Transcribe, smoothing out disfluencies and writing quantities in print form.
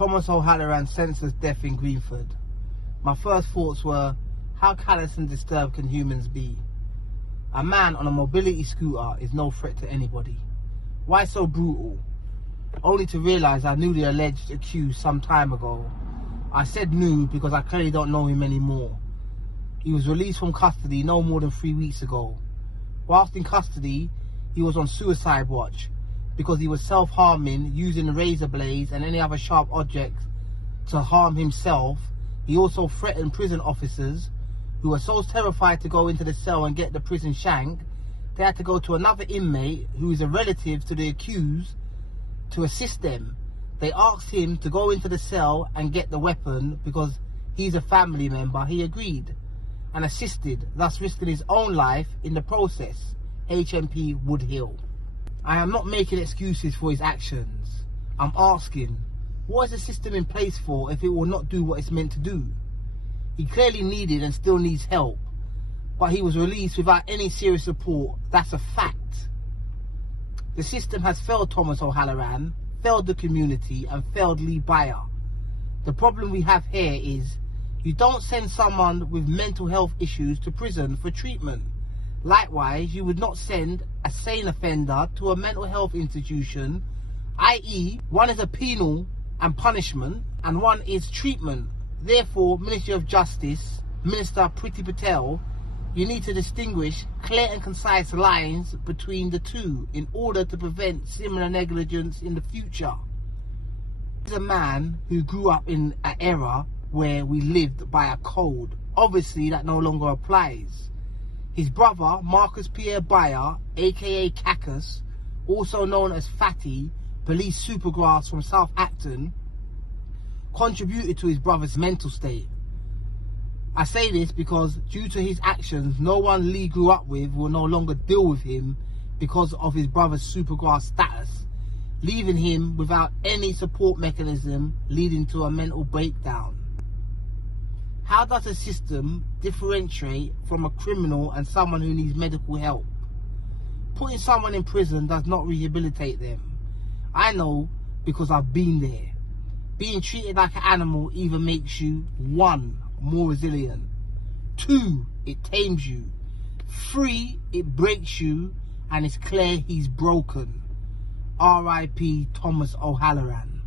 Thomas O'Halloran's senseless death in Greenford. My first thoughts were, how callous and disturbed can humans be? A man on a mobility scooter is no threat to anybody. Why so brutal? Only to realise I knew the alleged accused some time ago. I said knew because I clearly don't know him anymore. He was released from custody no more than 3 weeks ago. Whilst in custody, he was on suicide watch because he was self-harming, using razor blades and any other sharp objects to harm himself. He also threatened prison officers who were so terrified to go into the cell and get the prison shank, they had to go to another inmate who is a relative to the accused to assist them. They asked him to go into the cell and get the weapon because he's a family member. He agreed and assisted, thus risking his own life in the process. HMP Wood Hill. I am not making excuses for his actions. I'm asking, what is the system in place for if it will not do what it's meant to do? He clearly needed and still needs help, but he was released without any serious support. That's a fact. The system has failed Thomas O'Halloran, failed the community, and failed Lee Bayer. The problem we have here is you don't send someone with mental health issues to prison for treatment. Likewise, you would not send a sane offender to a mental health institution, i.e. one is a penal and punishment and one is treatment. Therefore, Ministry of Justice, Minister Priti Patel, you need to distinguish clear and concise lines between the two in order to prevent similar negligence in the future. He's a man who grew up in an era where we lived by a code. Obviously, that no longer applies. His brother, Marcus Pierre Bayer, aka Cacus, also known as Fatty, police supergrass from South Acton, contributed to his brother's mental state. I say this because due to his actions, no one Lee grew up with will no longer deal with him because of his brother's supergrass status, leaving him without any support mechanism, leading to a mental breakdown. How does a system differentiate from a criminal and someone who needs medical help? Putting someone in prison does not rehabilitate them. I know because I've been there. Being treated like an animal either makes you 1, more resilient, 2, it tames you, 3, it breaks you, and it's clear he's broken. R.I.P. Thomas O'Halloran.